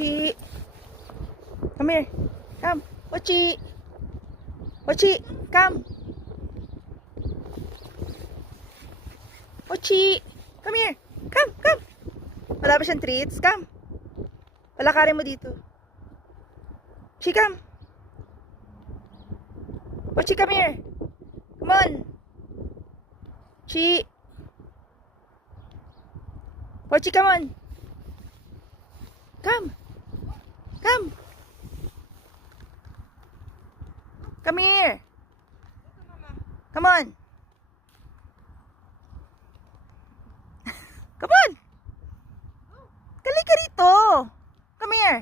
Pochi. Come here. Come. Pochi. Pochi, come. Pochi. Come here. Come, come. Wala ba siyang treats? Come. Palakarin mo dito. Pochi, come. Pochi, come here. Come on. Pochi. Pochi, come on. Come. Come. Come here. Come on. Come on. Dali ka rito. Come here.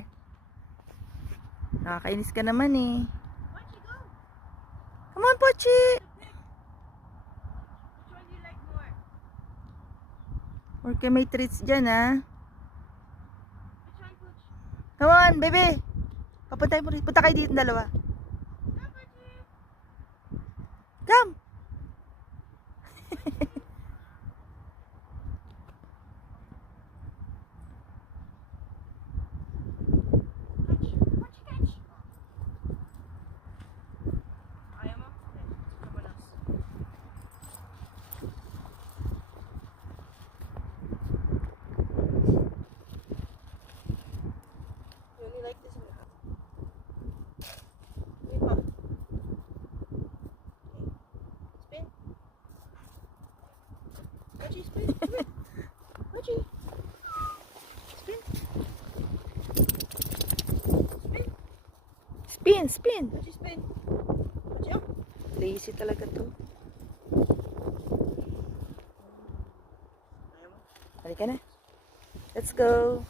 Nakakainis ka naman eh. Come on, Pochi. Porque may treats dyan, ah. Come on, baby. Papunta mo rin. Punta kayo dito dalawa. Come. Spin. Mochi. Spin. Spin, spin. Mochi, spin. Mochi, oh. Lazy talaga to. Halika na. Let's go.